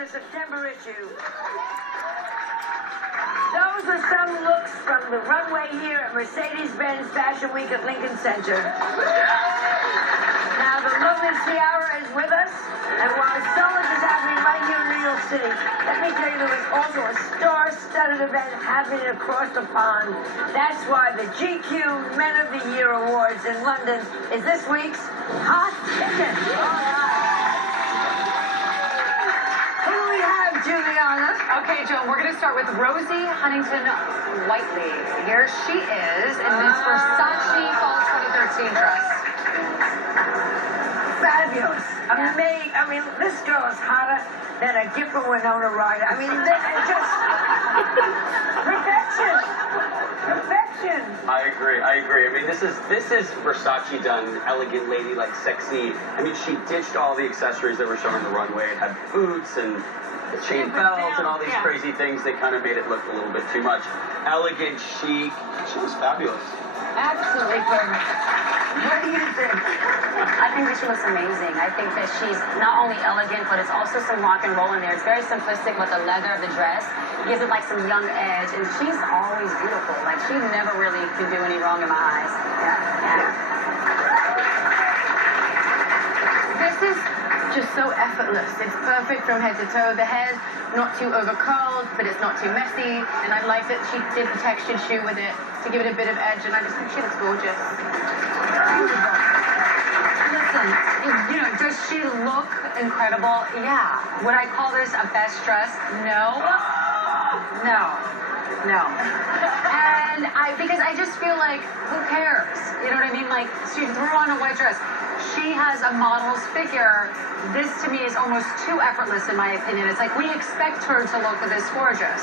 the September issue. Those are some looks from the runway here at Mercedes-Benz Fashion Week at Lincoln Center. Now, the lovely Ciara is with us, and while so much is happening right here in New York City, let me tell you there was also a star-studded event happening across the pond. That's why the GQ Men of the Year Awards in London is this week's Hot Ticket. All right. Who do we have, Juliana? Okay, Joan, we're going to start with Rosie Huntington-Whiteley. Here she is in this Versace Fall 2013 dress. Fabulous. Amazing. I mean, this girl is hotter than a gift from Winona Ryder. I mean, they're just perfection. Perfection. I agree. I mean, this is Versace done, elegant, ladylike, sexy. I mean, she ditched all the accessories that were shown on the runway. It had boots and the chain belts and all these crazy things. They kind of made it look a little bit too much. Elegant, chic. She was fabulous. Absolutely perfect. What do you think? I think that she looks amazing. I think that she's not only elegant, but it's also some rock and roll in there. It's very simplistic with the leather of the dress. It gives it like some young edge, and she's always beautiful. Like, she never really can do any wrong in my eyes. This is just so effortless. It's perfect from head to toe. The hair's not too over curled, but it's not too messy. And I like that she did the textured shoe with it to give it a bit of edge, and I just think she looks gorgeous. Listen, you know, does she look incredible? Yeah. Would I call this a best dress? No. No. No. And because I just feel like, who cares? You know what I mean? Like, she threw on a white dress. She has a model's figure. This, to me, is almost too effortless, in my opinion. It's like we expect her to look this gorgeous.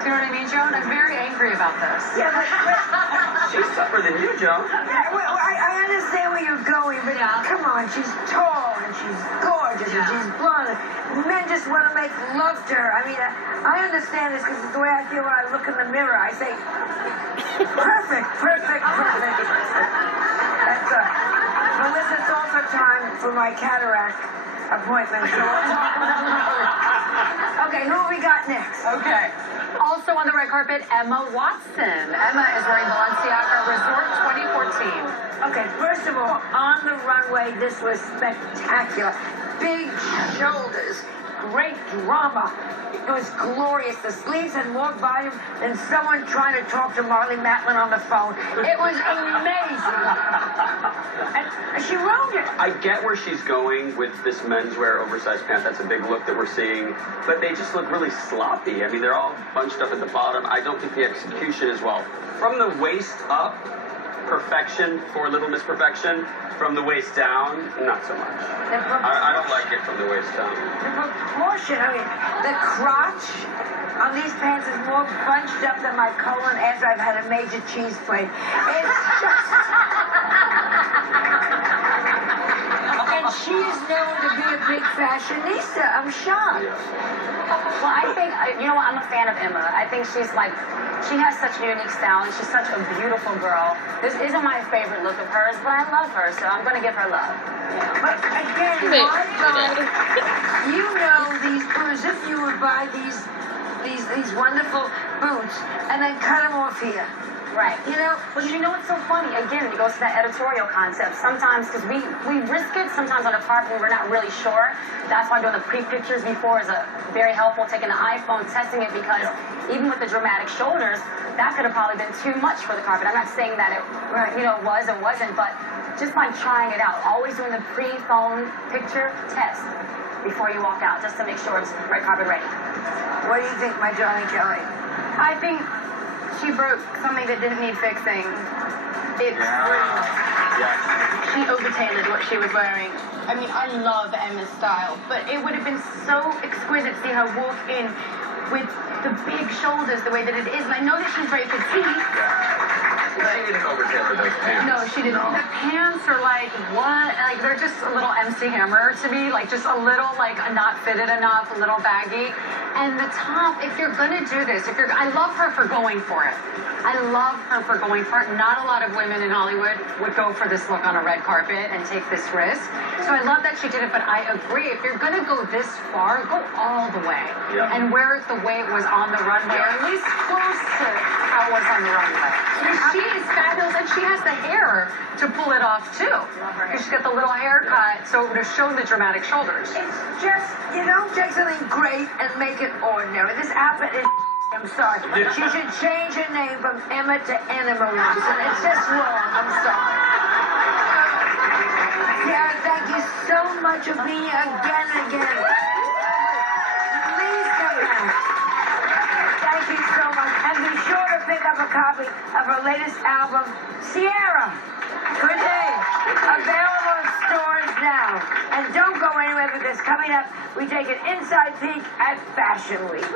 Do you know what I mean, Joan? I'm very angry about this. Yeah, but She's tougher than you, Joan. yeah, well, I understand where you're going, but come on, she's tall and she's gorgeous and she's blonde. Men just want to make love to her. I mean, I understand this because it's the way I feel when I look in the mirror. I say, perfect, perfect, perfect. That's Melissa, it's also time for my cataract appointment. So we'll talk about that. Okay, who we got next? Okay. Also on the red carpet, Emma Watson. Emma is wearing Balenciaga Resort 2014. Okay, first of all, on the runway, this was spectacular. Big shoulders, great drama. It was glorious. The sleeves had more volume than someone trying to talk to Marley Matlin on the phone. It was amazing. And she wrote it. I get where she's going with this menswear oversized pant. That's a big look that we're seeing. But they just look really sloppy. I mean, they're all bunched up at the bottom. I don't think the execution is well. From the waist up, perfection for Little Miss Perfection. From the waist down, not so much. I don't like it from the waist down. The proportion, I mean, the crotch on these pants is more bunched up than my colon after I've had a major cheese plate. It's just... And she is known to be a big fashionista. I'm shocked. Well, I think, you know what, I'm a fan of Emma. I think she's like, she has such a unique style, and she's such a beautiful girl. This isn't my favorite look of hers, but I love her, so I'm going to give her love. But again, my God, you know these boots, if you would buy these wonderful boots and then cut them off here. Right. You know, but you know what's so funny? Again, it goes to that editorial concept. Sometimes, because we risk it sometimes on a part when we're not really sure. That's why doing the pre-pictures before is very helpful. Taking the iPhone, testing it, because even with the dramatic shoulders, that could have probably been too much for the carpet. I'm not saying that it, you know, was or wasn't, but just like trying it out. Always doing the pre-phone picture test before you walk out, just to make sure it's red carpet ready. What do you think, my darling Kelly? I think she broke something that didn't need fixing. She over-tailored what she was wearing. I mean, I love Emma's style, but it would have been so exquisite to see her walk in with the big shoulders the way that it is. And I know that she's very petite. She didn't over-tailor those pants. No, she didn't. The pants are like, what? Like, they're just a little MC Hammer to me. Like, just a little, like, not fitted enough, a little baggy. And the top, if you're going to do this, I love her for going for it. I love her for going for it. Not a lot of women in Hollywood would go for this look on a red carpet and take this risk. So I love that she did it, but I agree. If you're going to go this far, go all the way. Yeah. And wear it the way it was on the runway, or at least close to how it was on the runway. She is fabulous, and she has the hair To pull it off, too. Because she's got the little haircut, so it would have shown the dramatic shoulders. It's just, take something great and make it ordinary. This outfit is I'm sorry. She should change her name from Emma to Enema once. And it's just wrong. I'm sorry. Ciara, thank you so much for being here again and again. Please come back. Thank you so much. And be sure to pick up a copy of her latest album, Ciara. Good day. Available in stores now. And don't go anywhere because coming up, we take an inside peek at Fashion Week.